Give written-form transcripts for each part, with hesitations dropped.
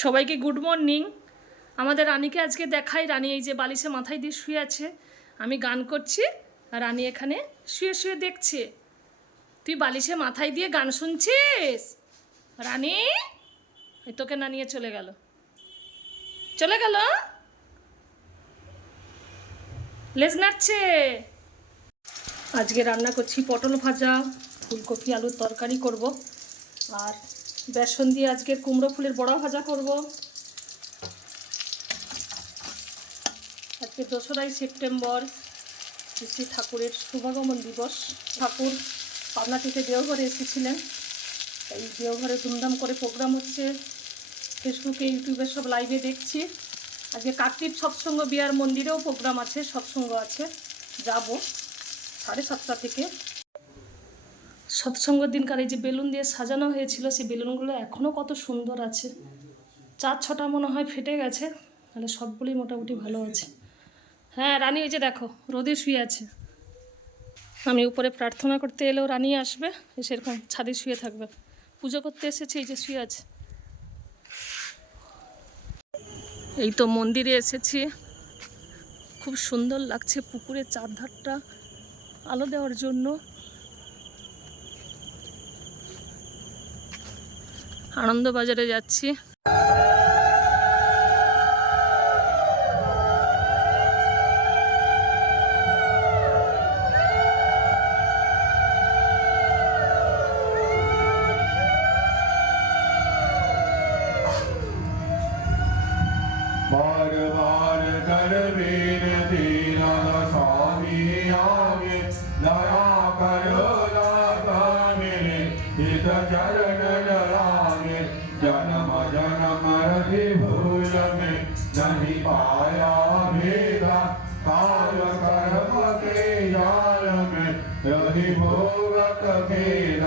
সবাইকে good morning. আমাদের রানীকে আজকে দেখাই। রানী এই যে বালিশে মাথায় দিয়ে শুয়ে আছে, আমি গান করছি আর রানী এখানে শুয়ে শুয়ে দেখছে। তুই বালিশে মাথায় দিয়ে গান শুনছিস? রানী এই তোকে না নিয়ে চলে গেল, চলে গেল, লেজ নাড়ছে। আজকে রান্না করছি পটল ভাজা, ফুলকপি আলুর তরকারি করব, আর বেসন দিয়ে আজকে কুমড়ো ফুলের বড়া ভাজা করব। আজকে 2রা সেপ্টেম্বর, শ্রী ঠাকুরের শুভাগমন দিবস। ঠাকুর পাবনা থেকে দেওঘরে এসেছিলেন, এই দেওঘরে ধুমধাম করে প্রোগ্রাম হচ্ছে। ফেসবুকে ইউটিউবে সব লাইভে দেখছি। আজকে কাকদ্বীপ সৎসঙ্গ বিহার মন্দিরেও প্রোগ্রাম আছে, সৎসঙ্গ আছে, যাব 7:30 থেকে। সৎসঙ্গের দিনকার এই যে বেলুন দিয়ে সাজানো হয়েছিল, সেই বেলুনগুলো এখনও কত সুন্দর আছে। 4-6টা মনে হয় ফেটে গেছে, তাহলে সবগুলোই মোটামুটি ভালো আছে। হ্যাঁ, রানী ওই যে দেখো রোদে শুয়ে আছে। আমি উপরে প্রার্থনা করতে এলেও রানী আসবে, এসে এরকম ছাদে শুয়ে থাকবে। পুজো করতে এসেছে, এই যে শুয়ে আছে। এই তো মন্দিরে এসেছি, খুব সুন্দর লাগছে। পুকুরের চারধারটা আলো দেওয়ার জন্য। আনন্দবাজারে যাচ্ছি। बार बार कर वीर दीना स्वामी आगे दया करो दाता मेरे हित चरण लागे जन्म जन्म रति भूल में नहीं पाया भेदा काल कर्म के जाल में रवि भोगत भेदा।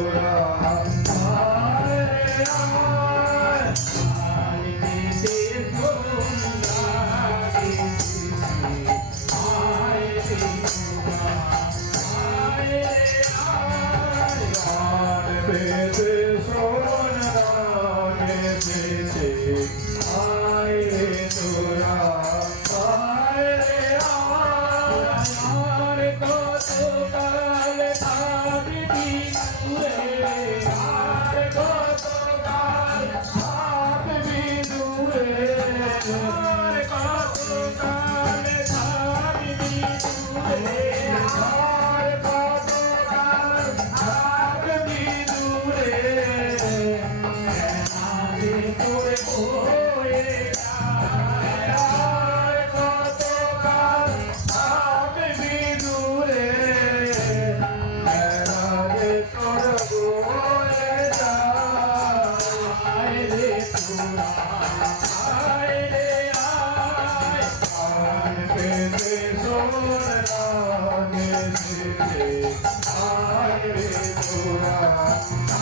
তোরা আয় রে আয় আয় রে তোরা আয় রে তোরা আয় রে আয় গান পেতে শোন গানে পেতে আয় রে তোরা আয় রে আয় আর কত কাল থাকবি দূরে আর কত কাল থাকবি দূরে আর কত কাল থাকবি দূরে আর কত কাল থাকবি দূরে আগে তোরে হয়ে যায় আর কত কাল থাকবি দূরে আগে তোর হয়ে যায় রে তোরা আয় রে আয় আর পেতে শোন গানে পেতে আয় রে তোরা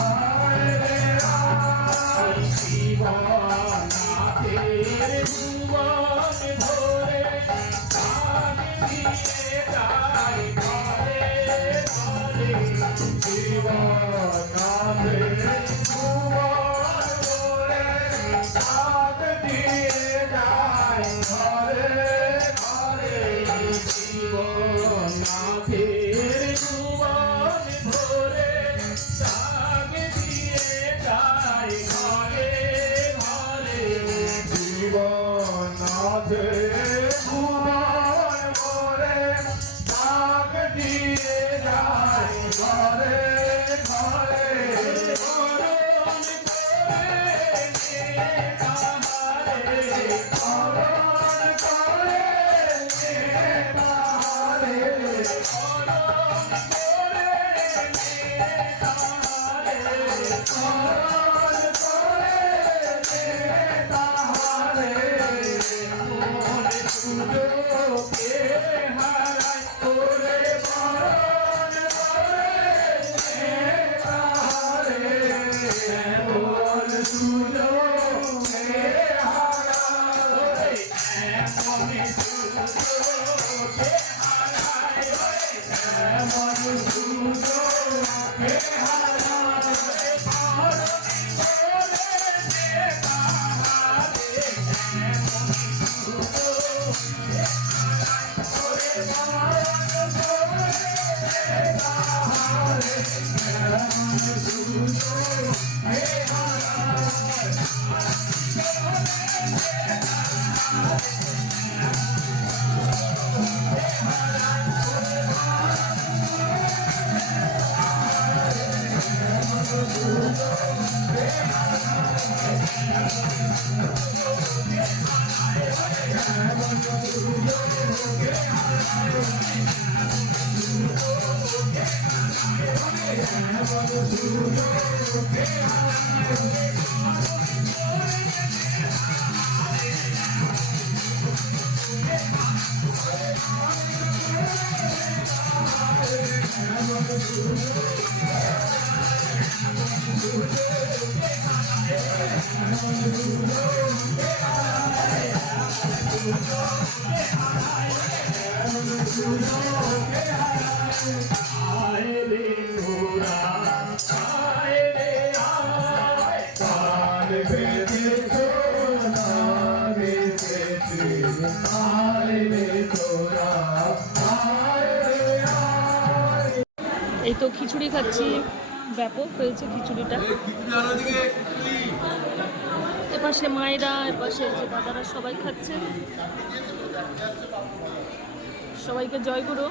আয় রে আয় জীবনাথের ভুবন ভরে কাঁদি দিয়ে যায় ঘরে ঘরে জীবনাথের ভুবন ভরে কাঁদি দিয়ে যায় ঘরে ঘরে জীবনাথের ভুবন ভরে কাঁদি দিয়ে যায় ঘরে ঘরে জীবনাথের ভুবন ভরে ডাক দিয়ে যায় ঘরে ঘরে করুণ করে নে তাহারে করুণ করে নে তাহারে করুণ করে নে তাহারে করুণ করে নে তাহারে মনে সুযোগে হারাই তোরে বরণ করে নে তাহারে এমন সুযোগে হারাই এমন সুযোগে হারাই এমন সুযোগে হারাই বরণ করে নে তাহারে आए रे तोरा आए रे आए काल बेटे सोना रे बेटे आए रे तोरा आए रे आए এই তো খিচুড়ি খাচ্ছি, ব্যাপক হয়েছে খিচুড়িটা। এপাশে মায়েরা, এপাশে যে দাদারা সবাই খাচ্ছে। সবাইকে জয় গুরু।